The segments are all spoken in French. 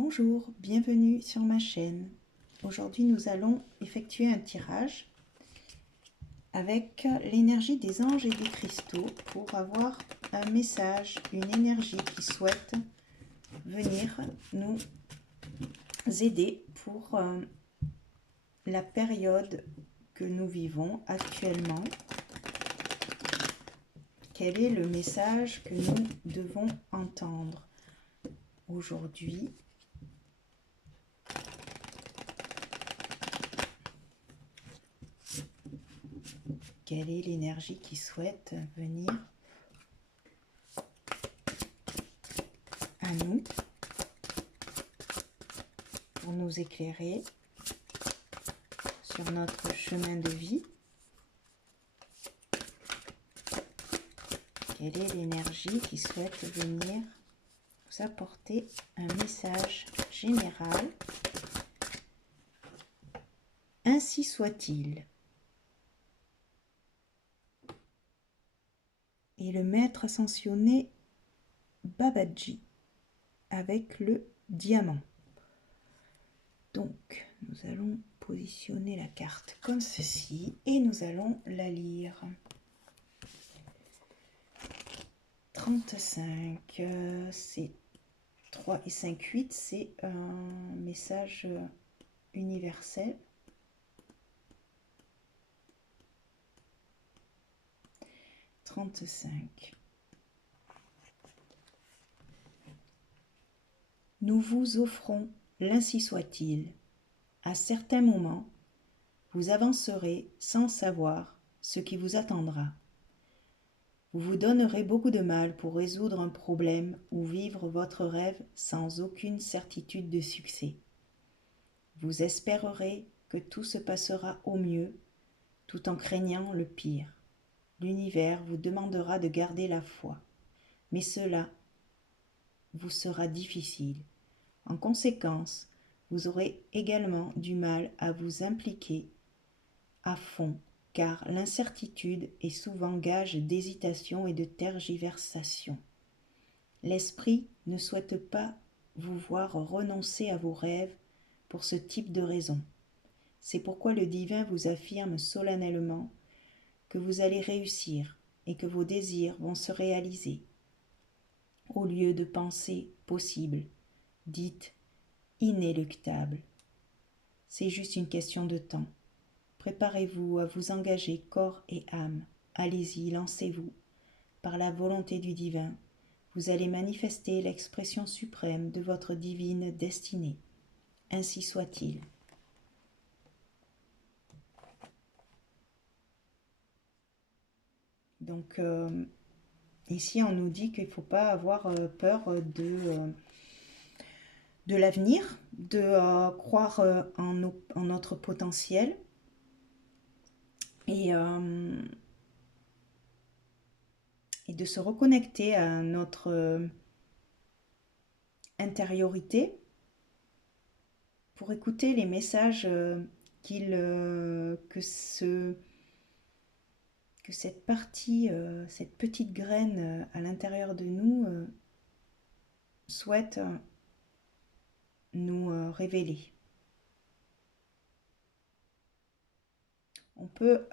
Bonjour, bienvenue sur ma chaîne. Aujourd'hui, nous allons effectuer un tirage avec l'énergie des anges et des cristaux pour avoir un message, une énergie qui souhaite venir nous aider pour la période que nous vivons actuellement. Quel est le message que nous devons entendre aujourd'hui ? Quelle est l'énergie qui souhaite venir à nous pour nous éclairer sur notre chemin de vie? Quelle est l'énergie qui souhaite venir nous apporter un message général? Ainsi soit-il. Et le maître ascensionné Babaji avec le diamant. Donc, nous allons positionner la carte comme ceci et nous allons la lire. 35, c'est 3 et 5, 8, c'est un message universel. 35. Nous vous offrons l'ainsi soit-il. À certains moments, vous avancerez sans savoir ce qui vous attendra. Vous vous donnerez beaucoup de mal pour résoudre un problème ou vivre votre rêve sans aucune certitude de succès. Vous espérerez que tout se passera au mieux, tout en craignant le pire. L'univers vous demandera de garder la foi, mais cela vous sera difficile. En conséquence, vous aurez également du mal à vous impliquer à fond, car l'incertitude est souvent gage d'hésitation et de tergiversation. L'esprit ne souhaite pas vous voir renoncer à vos rêves pour ce type de raison. C'est pourquoi le divin vous affirme solennellement que vous allez réussir et que vos désirs vont se réaliser. Au lieu de penser possible, dites inéluctable. C'est juste une question de temps. Préparez-vous à vous engager corps et âme. Allez-y, lancez-vous. Par la volonté du divin, vous allez manifester l'expression suprême de votre divine destinée. Ainsi soit-il. Donc, ici, on nous dit qu'il ne faut pas avoir peur de l'avenir, de croire en notre potentiel et de se reconnecter à notre intériorité pour écouter les messages que cette partie, cette petite graine à l'intérieur de nous souhaite nous révéler. On peut,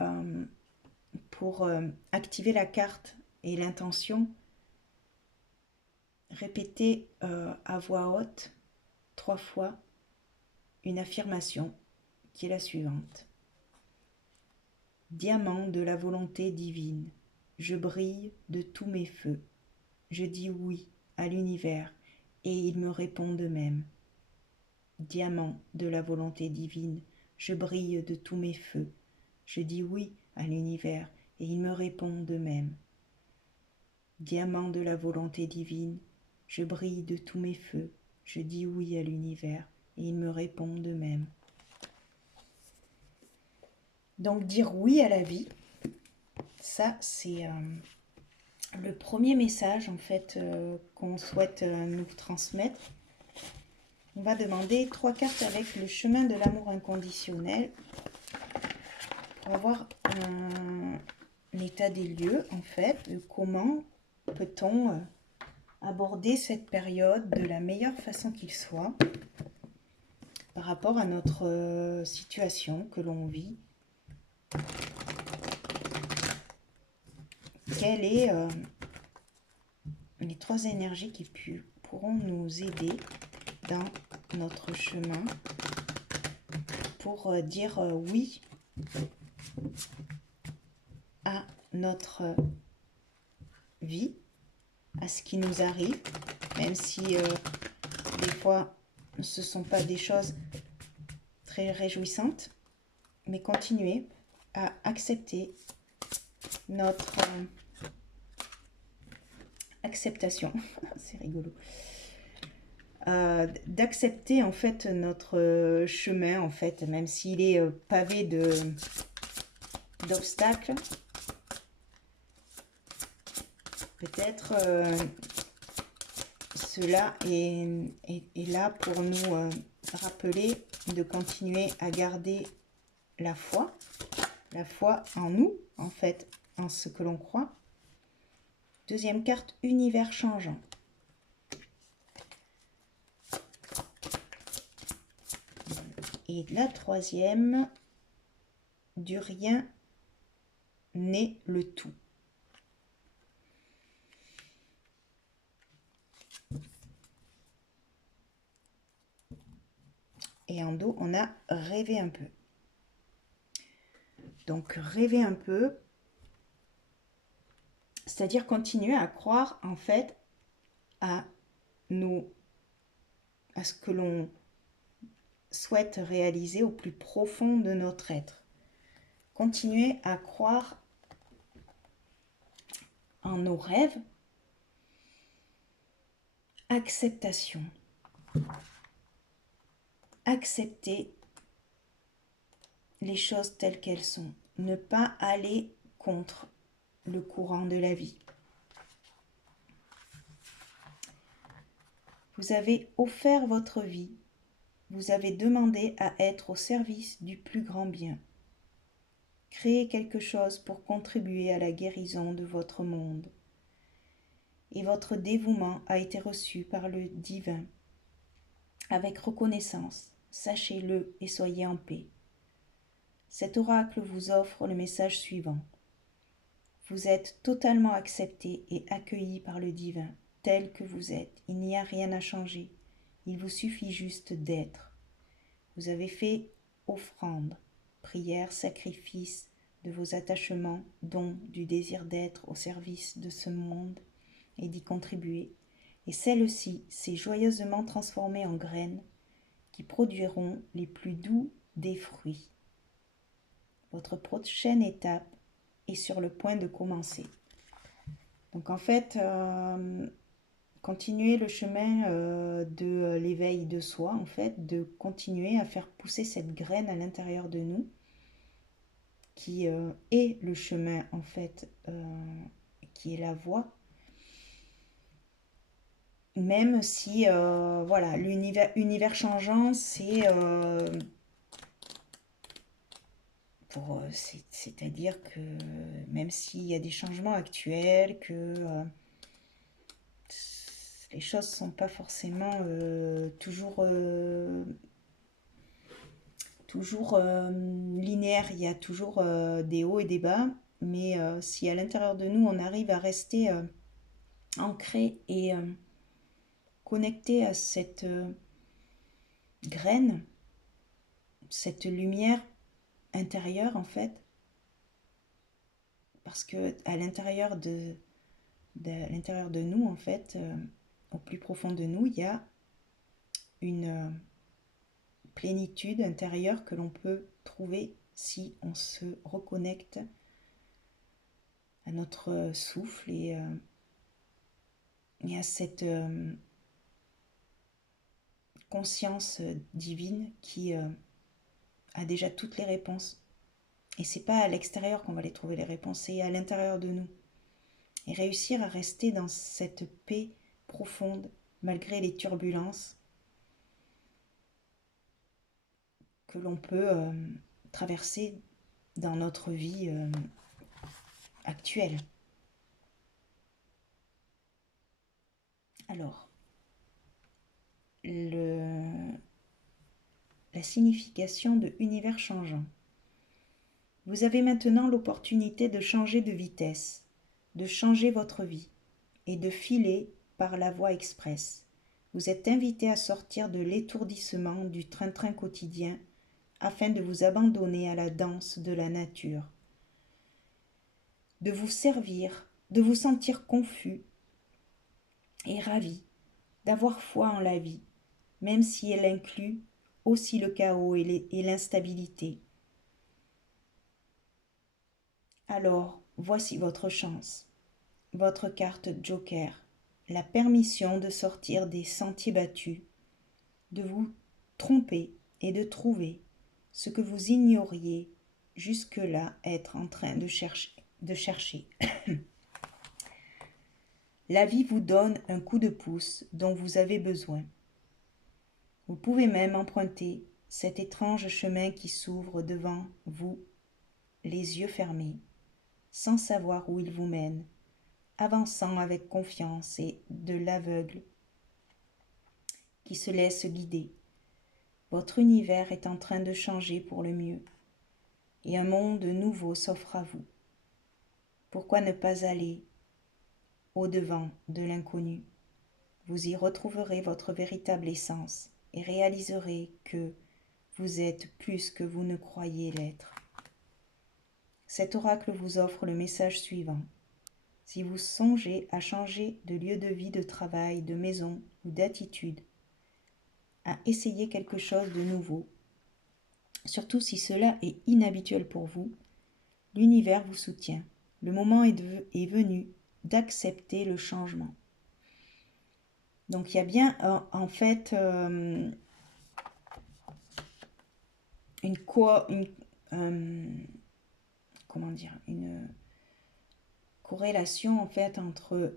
pour activer la carte et l'intention, répéter à voix haute 3 fois une affirmation qui est la suivante. Diamant de la volonté divine, je brille de tous mes feux. Je dis oui à l'univers et il me répond de même. Diamant de la volonté divine, je brille de tous mes feux. Je dis oui à l'univers et il me répond de même. Diamant de la volonté divine, je brille de tous mes feux. Je dis oui à l'univers et il me répond de même. Donc dire oui à la vie, ça c'est le premier message en fait qu'on souhaite nous transmettre. On va demander 3 cartes avec le chemin de l'amour inconditionnel pour avoir un état des lieux en fait, de comment peut-on aborder cette période de la meilleure façon qu'il soit par rapport à notre situation que l'on vit. Quelles sont les 3 énergies qui pourront nous aider dans notre chemin pour dire oui à notre vie, à ce qui nous arrive, même si des fois ce ne sont pas des choses très réjouissantes, mais continuer à accepter notre acceptation, c'est rigolo, d'accepter en fait notre chemin, en fait, même s'il est pavé d'obstacles. Peut-être cela est là pour nous rappeler de continuer à garder la foi en nous, en fait, en ce que l'on croit. Deuxième carte, univers changeant. Et la troisième, du rien naît le tout. Et en dos, on a rêvé un peu. Donc, rêver un peu, c'est-à-dire continuer à croire, en fait, à ce que l'on souhaite réaliser au plus profond de notre être. Continuer à croire en nos rêves. Acceptation. Accepter les choses telles qu'elles sont. Ne pas aller contre le courant de la vie. Vous avez offert votre vie. Vous avez demandé à être au service du plus grand bien. Créez quelque chose pour contribuer à la guérison de votre monde. Et votre dévouement a été reçu par le divin. Avec reconnaissance, sachez-le et soyez en paix. Cet oracle vous offre le message suivant. Vous êtes totalement accepté et accueilli par le divin, tel que vous êtes. Il n'y a rien à changer. Il vous suffit juste d'être. Vous avez fait offrande, prière, sacrifice de vos attachements, dons du désir d'être au service de ce monde et d'y contribuer. Et celle-ci s'est joyeusement transformée en graines qui produiront les plus doux des fruits. Votre prochaine étape est sur le point de commencer. Donc en fait, continuer le chemin de l'éveil de soi, en fait, de continuer à faire pousser cette graine à l'intérieur de nous, qui est le chemin, en fait, qui est la voie. Même si, voilà, l'univers changeant, c'est-à-dire que même s'il y a des changements actuels, que les choses ne sont pas forcément toujours linéaires, il y a toujours des hauts et des bas, mais si à l'intérieur de nous on arrive à rester ancré et connecté à cette graine, cette lumière intérieure en fait, parce que à l'intérieur de nous en fait, au plus profond de nous, il y a une plénitude intérieure que l'on peut trouver si on se reconnecte à notre souffle et à cette conscience divine qui a déjà toutes les réponses. Et c'est pas à l'extérieur qu'on va les trouver les réponses, c'est à l'intérieur de nous. Et réussir à rester dans cette paix profonde malgré les turbulences que l'on peut traverser dans notre vie actuelle. Alors, la signification de univers changeant. Vous avez maintenant l'opportunité de changer de vitesse, de changer votre vie et de filer par la voie express. Vous êtes invité à sortir de l'étourdissement du train-train quotidien afin de vous abandonner à la danse de la nature, de vous servir, de vous sentir confus et ravi, d'avoir foi en la vie, même si elle inclut aussi le chaos et l'instabilité. Alors, voici votre chance, votre carte Joker, la permission de sortir des sentiers battus, de vous tromper et de trouver ce que vous ignoriez jusque-là être en train de chercher. La vie vous donne un coup de pouce dont vous avez besoin. Vous pouvez même emprunter cet étrange chemin qui s'ouvre devant vous, les yeux fermés, sans savoir où il vous mène, avançant avec confiance et de l'aveugle qui se laisse guider. Votre univers est en train de changer pour le mieux, et un monde nouveau s'offre à vous. Pourquoi ne pas aller au-devant de l'inconnu? Vous y retrouverez votre véritable essence et réaliserez que vous êtes plus que vous ne croyez l'être. Cet oracle vous offre le message suivant. Si vous songez à changer de lieu de vie, de travail, de maison ou d'attitude, à essayer quelque chose de nouveau, surtout si cela est inhabituel pour vous, l'univers vous soutient. Le moment est venu d'accepter le changement. Donc il y a bien en fait une corrélation en fait entre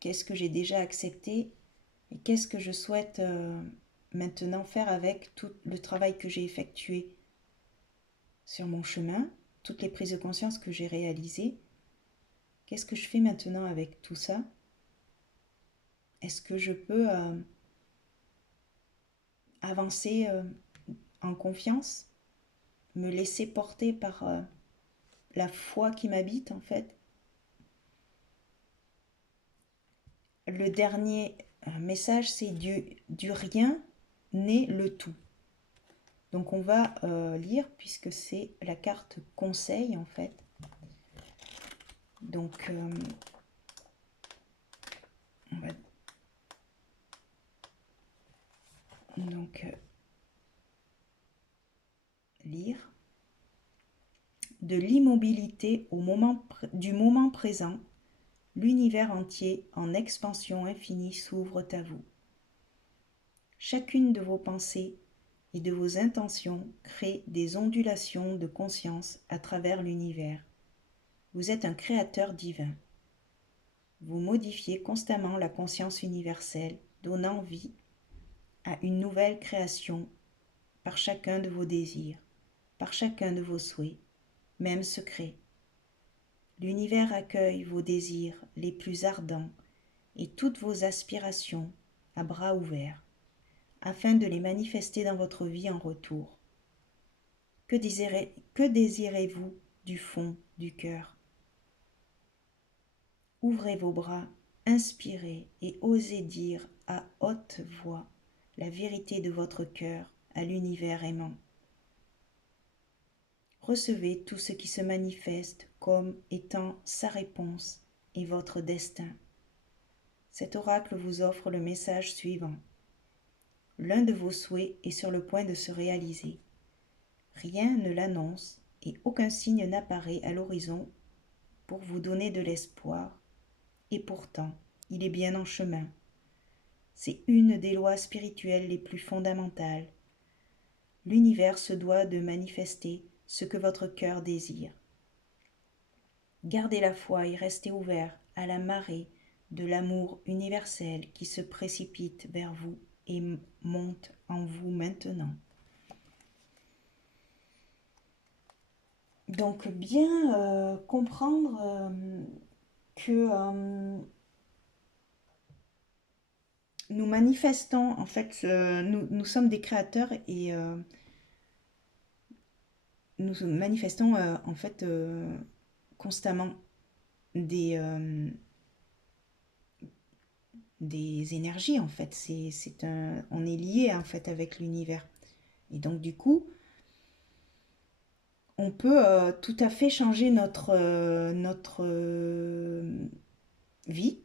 qu'est-ce que j'ai déjà accepté et qu'est-ce que je souhaite maintenant faire avec tout le travail que j'ai effectué sur mon chemin, toutes les prises de conscience que j'ai réalisées. Qu'est-ce que je fais maintenant avec tout ça? Est-ce que je peux avancer en confiance, me laisser porter par la foi qui m'habite en fait? Le dernier message, c'est du rien naît le tout. Donc on va lire puisque c'est la carte conseil en fait. Donc on va lire. De l'immobilité du moment présent, l'univers entier en expansion infinie s'ouvre à vous. Chacune de vos pensées et de vos intentions crée des ondulations de conscience à travers l'univers. Vous êtes un créateur divin. Vous modifiez constamment la conscience universelle, donnant vie à une nouvelle création par chacun de vos désirs, par chacun de vos souhaits, même secrets. L'univers accueille vos désirs les plus ardents et toutes vos aspirations à bras ouverts, afin de les manifester dans votre vie en retour. Que désirez-vous du fond du cœur? Ouvrez vos bras, inspirez et osez dire à haute voix la vérité de votre cœur à l'univers aimant. Recevez tout ce qui se manifeste comme étant sa réponse et votre destin. Cet oracle vous offre le message suivant. L'un de vos souhaits est sur le point de se réaliser. Rien ne l'annonce et aucun signe n'apparaît à l'horizon pour vous donner de l'espoir, et pourtant, il est bien en chemin. C'est une des lois spirituelles les plus fondamentales. L'univers se doit de manifester ce que votre cœur désire. Gardez la foi et restez ouvert à la marée de l'amour universel qui se précipite vers vous et monte en vous maintenant. Donc bien comprendre que nous manifestons, en fait, nous sommes des créateurs et nous manifestons, en fait, constamment des, des énergies, en fait. On est lié, en fait, avec l'univers. Et donc, du coup, on peut tout à fait changer notre vie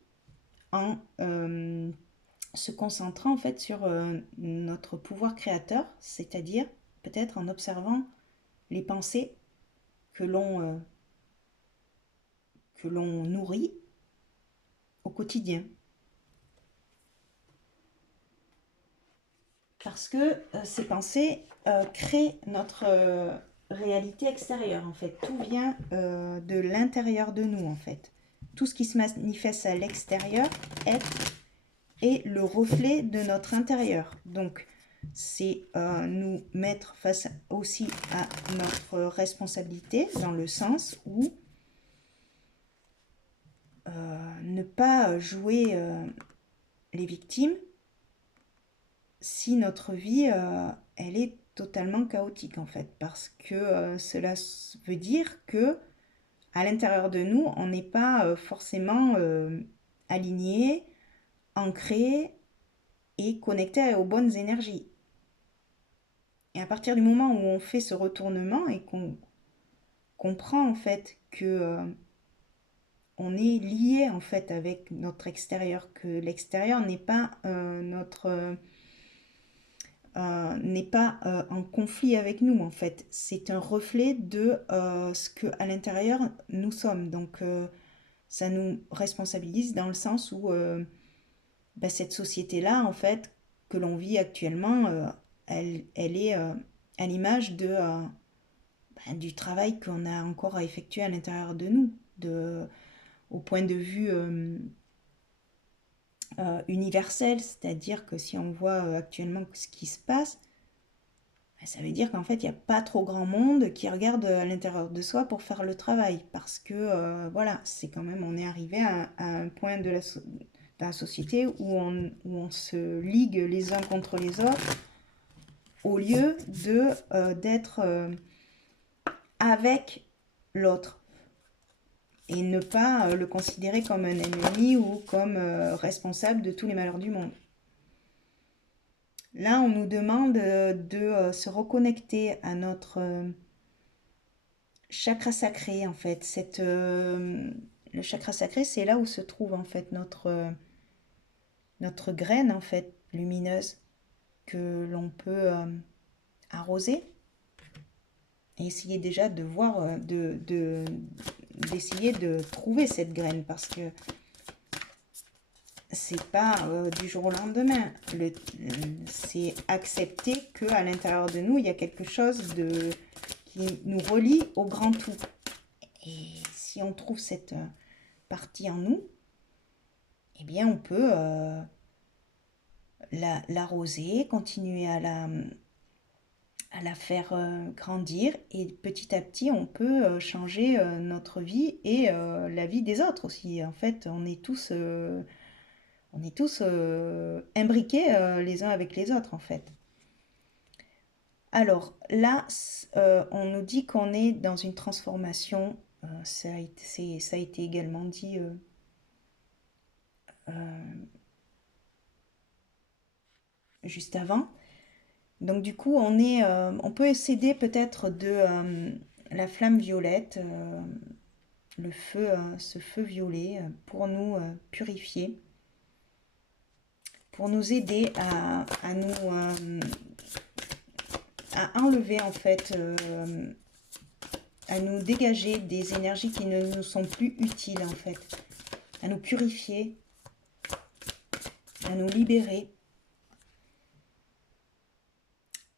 en se concentrant en fait sur notre pouvoir créateur, c'est-à-dire peut-être en observant les pensées que l'on nourrit au quotidien. Parce que ces pensées créent notre réalité extérieure en fait. Tout vient de l'intérieur de nous en fait. Tout ce qui se manifeste à l'extérieur est le reflet de notre intérieur. Donc, c'est nous mettre face aussi à notre responsabilité dans le sens où ne pas jouer les victimes si notre vie elle est totalement chaotique en fait, parce que cela veut dire que à l'intérieur de nous on n'est pas forcément aligné, ancré et connecté aux bonnes énergies. Et à partir du moment où on fait ce retournement et qu'on comprend en fait que on est lié en fait avec notre extérieur, que l'extérieur n'est pas n'est pas en conflit avec nous en fait. C'est un reflet de ce que à l'intérieur nous sommes. Donc ça nous responsabilise dans le sens où bah, cette société-là en fait que l'on vit actuellement, elle est à l'image de du travail qu'on a encore à effectuer à l'intérieur de nous, au point de vue universel, c'est-à-dire que si on voit actuellement ce qui se passe, ça veut dire qu'en fait, il n'y a pas trop grand monde qui regarde à l'intérieur de soi pour faire le travail, parce que voilà, c'est quand même, on est arrivé à un point de la société où on se ligue les uns contre les autres, au lieu d'être avec l'autre et ne pas le considérer comme un ennemi ou comme responsable de tous les malheurs du monde. Là, on nous demande de se reconnecter à notre chakra sacré, en fait. Le chakra sacré, c'est là où se trouve, en fait, notre graine, en fait, lumineuse, que l'on peut arroser et essayer déjà de voir, d'essayer de trouver cette graine, parce que c'est pas du jour au lendemain. C'est accepter qu'à l'intérieur de nous, il y a quelque chose qui nous relie au grand tout. Et si on trouve cette partie en nous, eh bien on peut l'arroser, continuer à la faire grandir, et petit à petit on peut changer notre vie et la vie des autres aussi. En fait, on est tous imbriqués les uns avec les autres en fait. Alors là, on nous dit qu'on est dans une transformation. Ça a été également dit juste avant. Donc du coup, on peut s'aider peut-être de la flamme violette, le feu, ce feu violet, pour nous purifier, pour nous aider à enlever en fait, à nous dégager des énergies qui ne nous sont plus utiles en fait, à nous purifier, à nous libérer,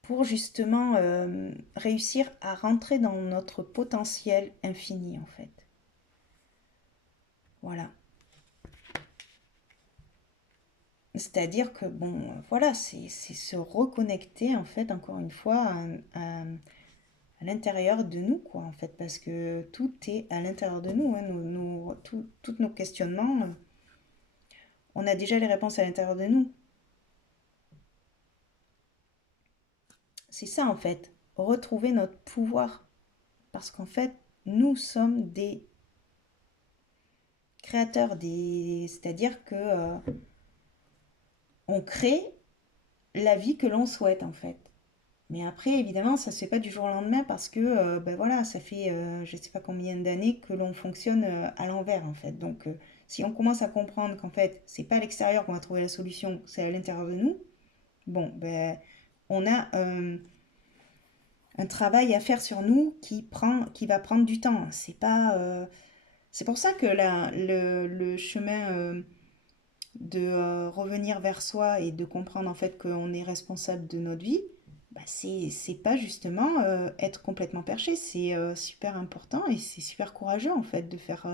pour justement réussir à rentrer dans notre potentiel infini en fait. Voilà. C'est-à-dire que, bon, voilà, c'est se reconnecter, en fait, encore une fois, à l'intérieur de nous, quoi, en fait, parce que tout est à l'intérieur de nous, hein, tous nos questionnements, on a déjà les réponses à l'intérieur de nous. c'est ça en fait, retrouver notre pouvoir. Parce qu'en fait, nous sommes des créateurs, c'est-à-dire que on crée la vie que l'on souhaite en fait. Mais après, évidemment, ça se fait pas du jour au lendemain parce que, ben voilà, ça fait je sais pas combien d'années que l'on fonctionne à l'envers en fait. Donc, si on commence à comprendre qu'en fait, c'est pas à l'extérieur qu'on va trouver la solution, c'est à l'intérieur de nous, bon, ben, on a un travail à faire sur nous qui va prendre du temps. C'est pas, c'est pour ça que le chemin de revenir vers soi et de comprendre en fait qu'on est responsable de notre vie, bah c'est pas justement être complètement perché, c'est super important et c'est super courageux en fait de faire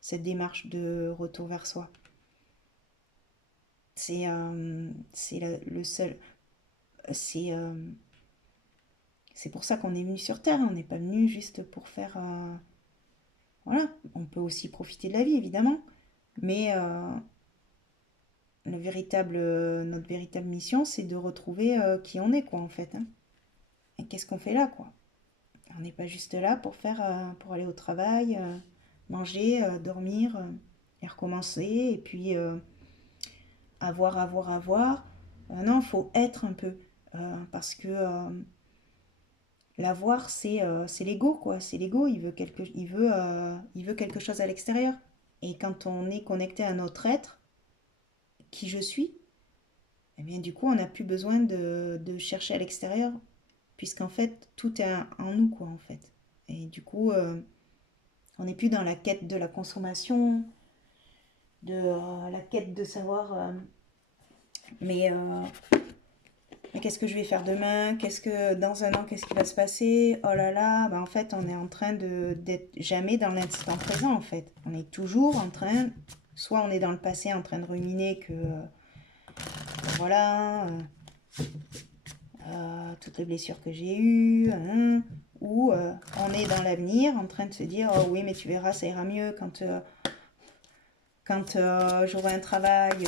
cette démarche de retour vers soi. C'est le seul, c'est c'est pour ça qu'on est venu sur Terre, on n'est pas venu juste pour faire... voilà, on peut aussi profiter de la vie évidemment, mais notre véritable mission, c'est de retrouver qui on est, quoi, en fait, hein. Et qu'est-ce qu'on fait là, quoi? On n'est pas juste là pour faire, pour aller au travail, manger, dormir, et recommencer, et puis avoir. Non, il faut être un peu, parce que l'avoir, c'est l'ego, quoi. C'est l'ego, il veut quelque chose à l'extérieur. Et quand on est connecté à notre être, qui je suis, eh bien, du coup, on n'a plus besoin de chercher à l'extérieur, puisqu'en fait, tout est en nous, quoi, en fait. Et du coup, on n'est plus dans la quête de la consommation, de la quête de savoir, mais, euh, mais qu'est-ce que je vais faire demain? Qu'est-ce que dans un an, qu'est-ce qui va se passer? Oh là là, bah en fait, on est en train d'être jamais dans l'instant présent, en fait. On est toujours en train, soit on est dans le passé en train de ruminer que, voilà, toutes les blessures que j'ai eues, hein, ou on est dans l'avenir en train de se dire oh oui mais tu verras ça ira mieux quand j'aurai un travail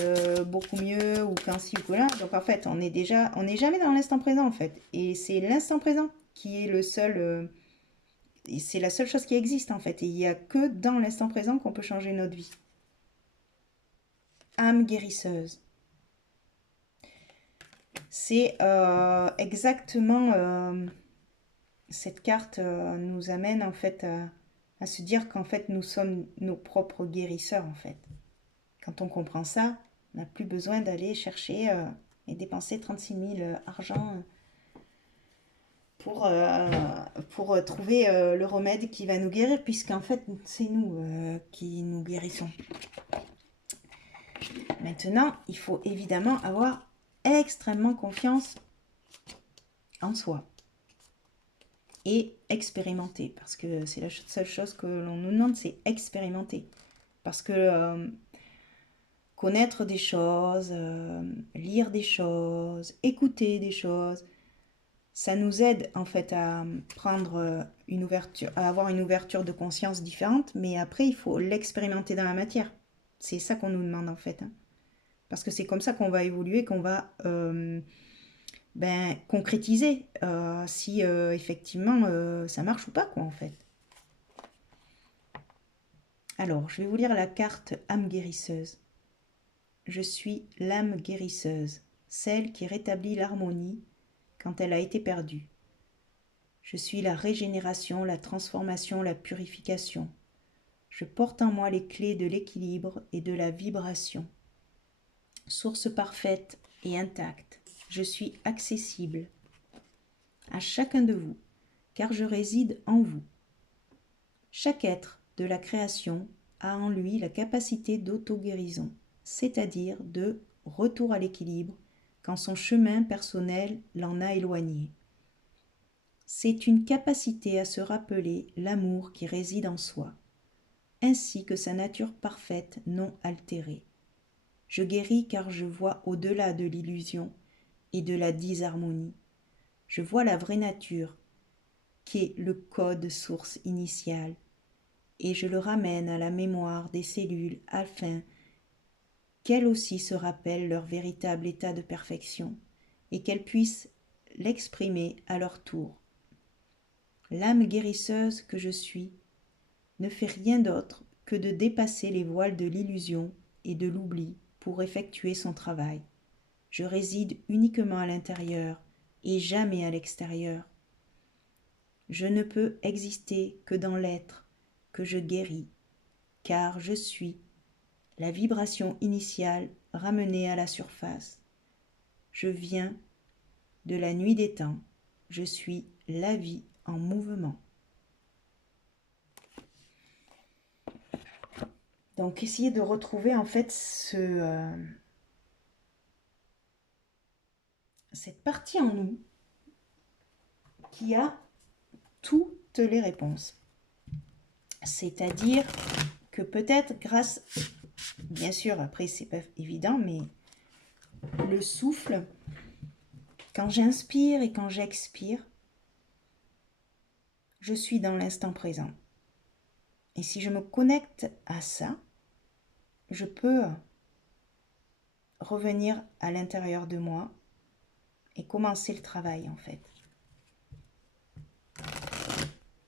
beaucoup mieux ou quand ci ou là. Donc en fait on n'est jamais dans l'instant présent en fait et c'est l'instant présent qui est le seul c'est la seule chose qui existe en fait et il n'y a que dans l'instant présent qu'on peut changer notre vie. Âme guérisseuse, c'est exactement cette carte nous amène en fait à se dire qu'en fait nous sommes nos propres guérisseurs en fait. Quand on comprend ça, on n'a plus besoin d'aller chercher et dépenser 36 000 argent pour, euh, pour trouver le remède qui va nous guérir, puisqu'en fait c'est nous qui nous guérissons. Maintenant, il faut évidemment avoir extrêmement confiance en soi et expérimenter, parce que c'est la seule chose que l'on nous demande, c'est expérimenter. Parce que connaître des choses, lire des choses, écouter des choses, ça nous aide en fait à prendre une ouverture, à avoir une ouverture de conscience différente, mais après il faut l'expérimenter dans la matière. C'est ça qu'on nous demande en fait, hein. Parce que c'est comme ça qu'on va évoluer, qu'on va concrétiser si effectivement ça marche ou pas quoi en fait. Alors, je vais vous lire la carte âme guérisseuse. Je suis l'âme guérisseuse, celle qui rétablit l'harmonie quand elle a été perdue. Je suis la régénération, la transformation, la purification. Je porte en moi les clés de l'équilibre et de la vibration. Source parfaite et intacte, je suis accessible à chacun de vous, car je réside en vous. Chaque être de la création a en lui la capacité d'auto-guérison, c'est-à-dire de retour à l'équilibre quand son chemin personnel l'en a éloigné. C'est une capacité à se rappeler l'amour qui réside en soi, ainsi que sa nature parfaite non altérée. Je guéris car je vois au-delà de l'illusion et de la disharmonie. Je vois la vraie nature, qui est le code source initial, et je le ramène à la mémoire des cellules afin qu'elles aussi se rappellent leur véritable état de perfection et qu'elles puissent l'exprimer à leur tour. L'âme guérisseuse que je suis ne fait rien d'autre que de dépasser les voiles de l'illusion et de l'oubli pour effectuer son travail. Je réside uniquement à l'intérieur et jamais à l'extérieur. Je ne peux exister que dans l'être que je guéris, car je suis la vibration initiale ramenée à la surface. Je viens de la nuit des temps, je suis la vie en mouvement. Donc essayez de retrouver en fait cette partie en nous qui a toutes les réponses. C'est-à-dire que peut-être grâce, bien sûr après c'est pas évident, mais le souffle, quand j'inspire et quand j'expire, je suis dans l'instant présent. Et si je me connecte à ça, je peux revenir à l'intérieur de moi et commencer le travail en fait.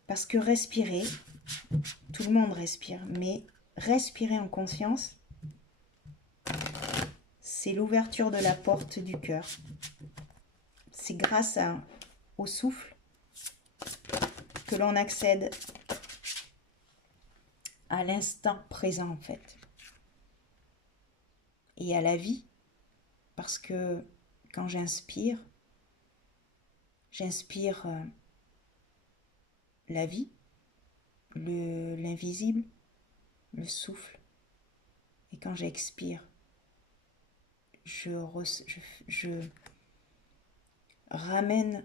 Parce que respirer, tout le monde respire, mais respirer en conscience, c'est l'ouverture de la porte du cœur. C'est grâce au souffle que l'on accède à l'instant présent en fait. Et à la vie, parce que quand j'inspire la vie, l'invisible, le souffle. Et quand j'expire, je ramène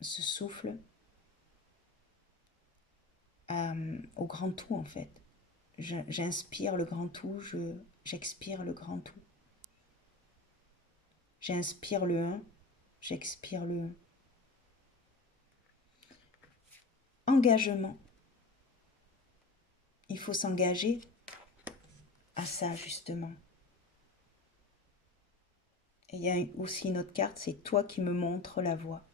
ce souffle au grand tout en fait. J'inspire le grand tout, j'expire le grand tout. J'inspire le 1, j'expire le 1. Engagement. Il faut s'engager à ça justement. Et il y a aussi une autre carte, c'est toi qui me montres la voie.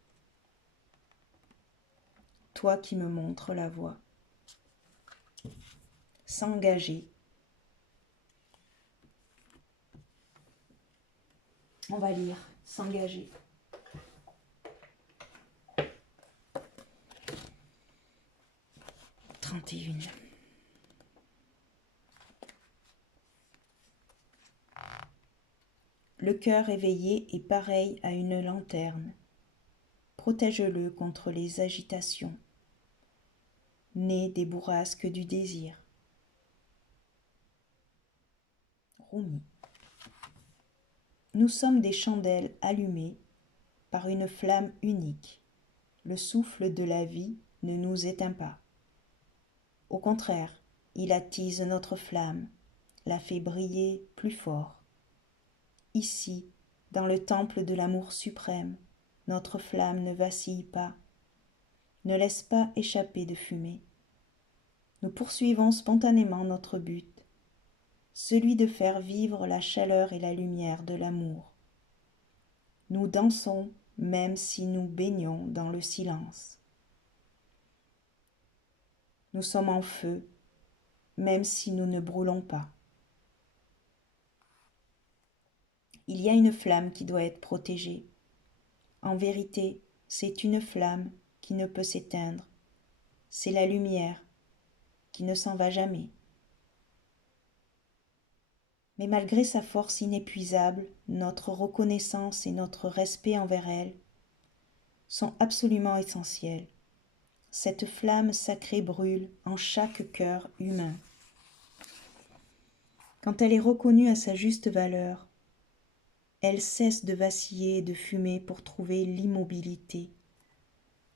Toi qui me montres la voie. S'engager. On va lire s'engager. Trente-et-une. Le cœur éveillé est pareil à une lanterne. Protège-le contre les agitations, nées des bourrasques du désir. Rumi. Nous sommes des chandelles allumées par une flamme unique. Le souffle de la vie ne nous éteint pas. Au contraire, il attise notre flamme, la fait briller plus fort. Ici, dans le temple de l'amour suprême, notre flamme ne vacille pas, ne laisse pas échapper de fumée. Nous poursuivons spontanément notre but, celui de faire vivre la chaleur et la lumière de l'amour. Nous dansons même si nous baignons dans le silence. Nous sommes en feu, même si nous ne brûlons pas. Il y a une flamme qui doit être protégée. En vérité, c'est une flamme qui ne peut s'éteindre. C'est la lumière qui ne s'en va jamais. Mais malgré sa force inépuisable, notre reconnaissance et notre respect envers elle sont absolument essentiels. Cette flamme sacrée brûle en chaque cœur humain. Quand elle est reconnue à sa juste valeur, elle cesse de vaciller et de fumer pour trouver l'immobilité.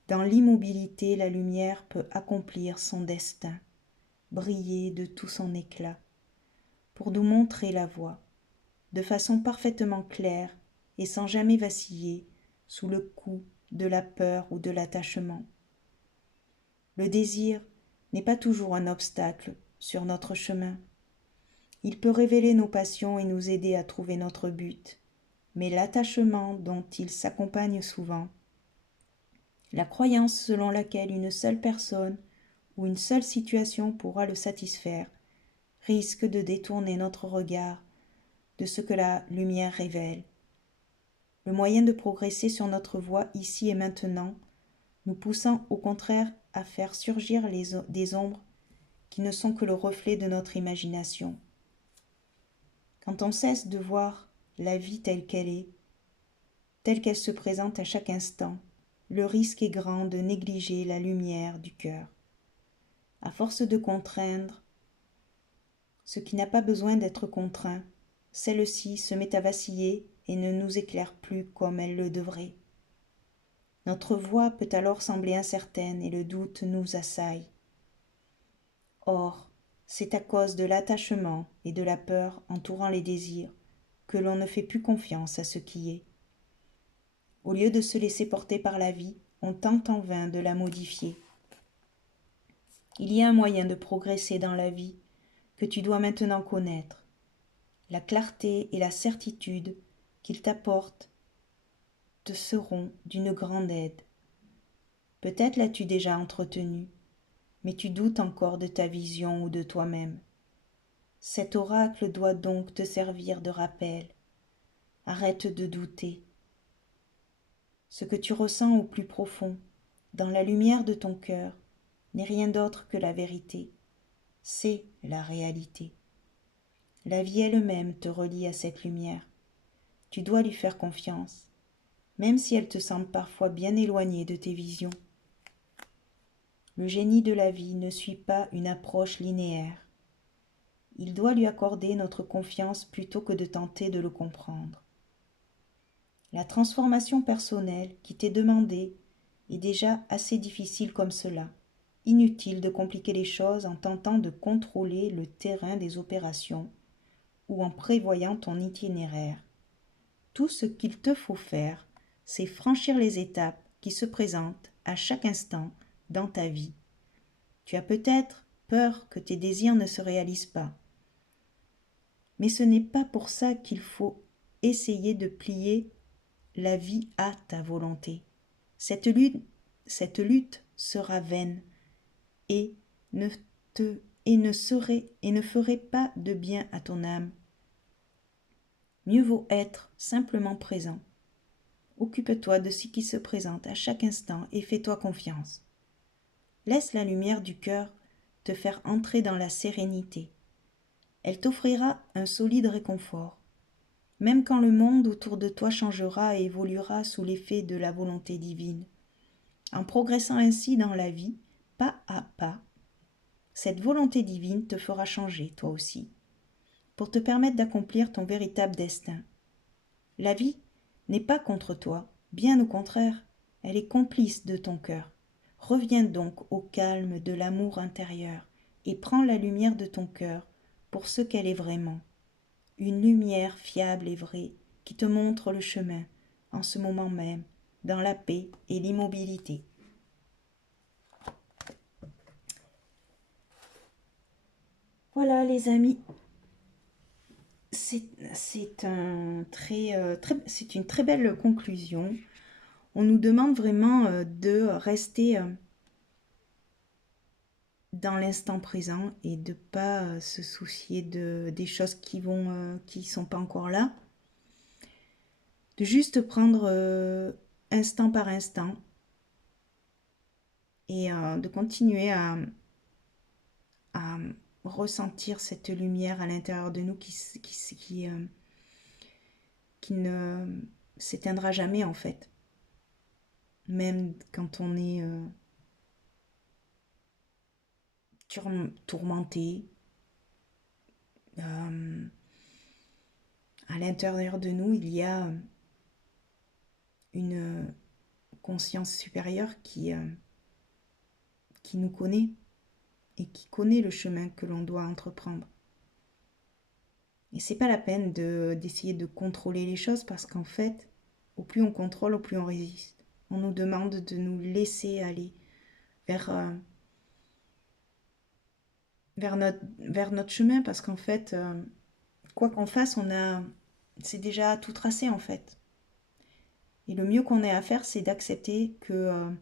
Dans l'immobilité, la lumière peut accomplir son destin, briller de tout son éclat, pour nous montrer la voie, de façon parfaitement claire et sans jamais vaciller sous le coup de la peur ou de l'attachement. Le désir n'est pas toujours un obstacle sur notre chemin. Il peut révéler nos passions et nous aider à trouver notre but, mais l'attachement dont il s'accompagne souvent, la croyance selon laquelle une seule personne ou une seule situation pourra le satisfaire, risque de détourner notre regard de ce que la lumière révèle. Le moyen de progresser sur notre voie ici et maintenant, nous poussant au contraire à faire surgir des ombres qui ne sont que le reflet de notre imagination. Quand on cesse de voir la vie telle qu'elle est, telle qu'elle se présente à chaque instant, le risque est grand de négliger la lumière du cœur. À force de contraindre ce qui n'a pas besoin d'être contraint, celle-ci se met à vaciller et ne nous éclaire plus comme elle le devrait. Notre voie peut alors sembler incertaine et le doute nous assaille. Or, c'est à cause de l'attachement et de la peur entourant les désirs que l'on ne fait plus confiance à ce qui est. Au lieu de se laisser porter par la vie, on tente en vain de la modifier. Il y a un moyen de progresser dans la vie que tu dois maintenant connaître. La clarté et la certitude qu'il t'apporte te seront d'une grande aide. Peut-être l'as-tu déjà entretenu, mais tu doutes encore de ta vision ou de toi-même. Cet oracle doit donc te servir de rappel. Arrête de douter. Ce que tu ressens au plus profond, dans la lumière de ton cœur, n'est rien d'autre que la vérité. C'est la réalité. La vie elle-même te relie à cette lumière. Tu dois lui faire confiance, même si elle te semble parfois bien éloignée de tes visions. Le génie de la vie ne suit pas une approche linéaire. Il doit lui accorder notre confiance plutôt que de tenter de le comprendre. La transformation personnelle qui t'est demandée est déjà assez difficile comme cela. Inutile de compliquer les choses en tentant de contrôler le terrain des opérations ou en prévoyant ton itinéraire. Tout ce qu'il te faut faire, c'est franchir les étapes qui se présentent à chaque instant dans ta vie. Tu as peut-être peur que tes désirs ne se réalisent pas. Mais ce n'est pas pour ça qu'il faut essayer de plier la vie à ta volonté. Cette lutte sera vaine et ne ferait pas de bien à ton âme. Mieux vaut être simplement présent. Occupe-toi de ce qui se présente à chaque instant et fais-toi confiance. Laisse la lumière du cœur te faire entrer dans la sérénité. Elle t'offrira un solide réconfort. Même quand le monde autour de toi changera et évoluera sous l'effet de la volonté divine. En progressant ainsi dans la vie, pas à pas, cette volonté divine te fera changer, toi aussi, pour te permettre d'accomplir ton véritable destin. La vie n'est pas contre toi, bien au contraire, elle est complice de ton cœur. Reviens donc au calme de l'amour intérieur et prends la lumière de ton cœur pour ce qu'elle est vraiment. Une lumière fiable et vraie qui te montre le chemin, en ce moment même, dans la paix et l'immobilité. Voilà les amis, c'est une très belle conclusion. On nous demande vraiment de rester dans l'instant présent et de ne pas se soucier des choses qui sont pas encore là. De juste prendre instant par instant et de continuer à ressentir cette lumière à l'intérieur de nous qui ne s'éteindra jamais en fait. Même quand on est tourmenté, à l'intérieur de nous, il y a une conscience supérieure qui nous connaît et qui connaît le chemin que l'on doit entreprendre. Et c'est pas la peine d'essayer de contrôler les choses parce qu'en fait, au plus on contrôle, au plus on résiste. On nous demande de nous laisser aller vers vers notre chemin, parce qu'en fait, quoi qu'on fasse, c'est déjà tout tracé en fait. Et le mieux qu'on ait à faire, c'est d'accepter qu'en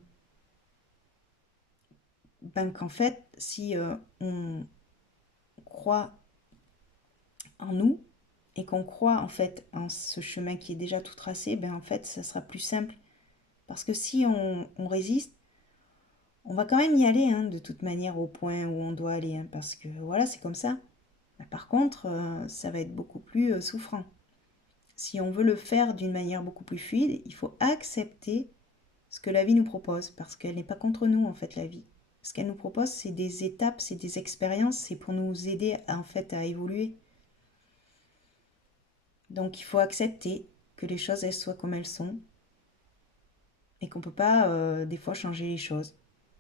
fait, si on croit en nous et qu'on croit en fait en ce chemin qui est déjà tout tracé, ben en fait, ça sera plus simple. Parce que si on résiste, on va quand même y aller, hein, de toute manière, au point où on doit aller, hein, parce que voilà, c'est comme ça. Par contre, ça va être beaucoup plus souffrant. Si on veut le faire d'une manière beaucoup plus fluide, il faut accepter ce que la vie nous propose, parce qu'elle n'est pas contre nous, en fait, la vie. Ce qu'elle nous propose, c'est des étapes, c'est des expériences, c'est pour nous aider, en fait, à évoluer. Donc, il faut accepter que les choses, elles soient comme elles sont, et qu'on ne peut pas, des fois, changer les choses.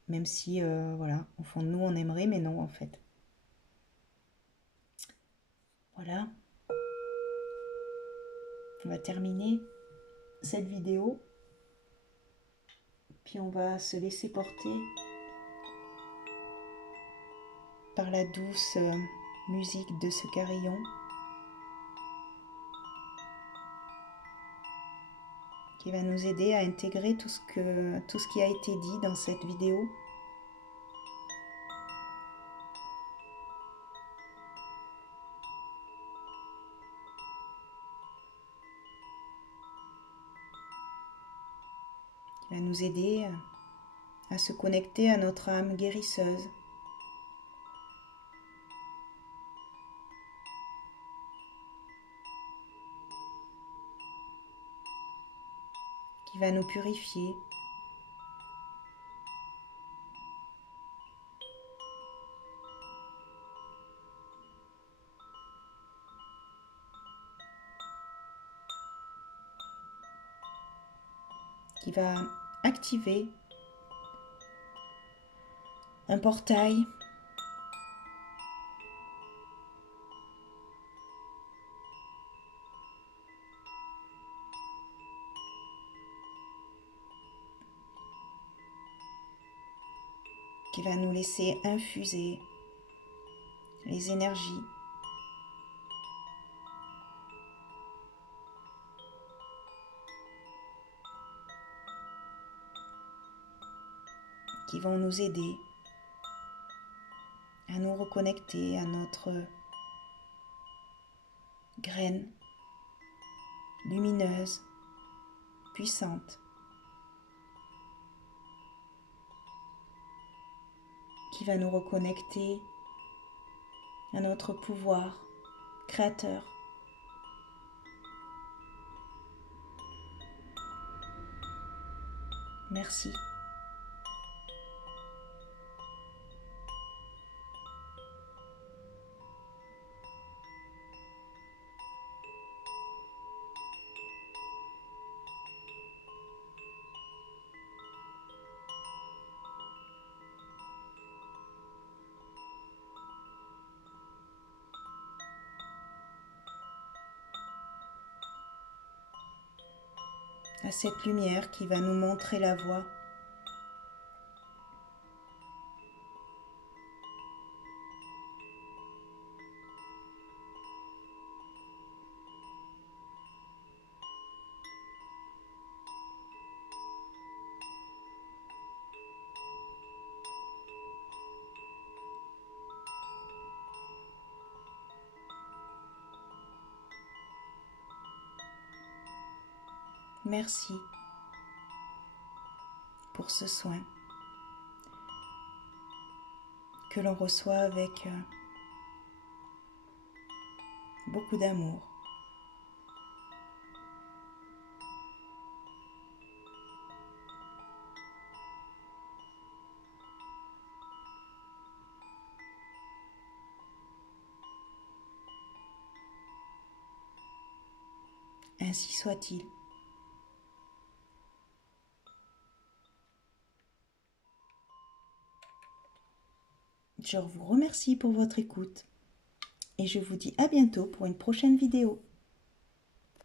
Même si, voilà, au fond de nous, on aimerait, mais non, en fait. Voilà, on va terminer cette vidéo, puis on va se laisser porter par la douce musique de ce carillon qui va nous aider à intégrer tout ce qui a été dit dans cette vidéo. Qui va nous aider à se connecter à notre âme guérisseuse. Qui va nous purifier. Qui va activer un portail qui va nous laisser infuser les énergies qui vont nous aider à nous reconnecter à notre graine lumineuse, puissante, qui va nous reconnecter à notre pouvoir créateur. Merci. À cette lumière qui va nous montrer la voie. Merci pour ce soin que l'on reçoit avec beaucoup d'amour. Ainsi soit-il. Je vous remercie pour votre écoute et je vous dis à bientôt pour une prochaine vidéo.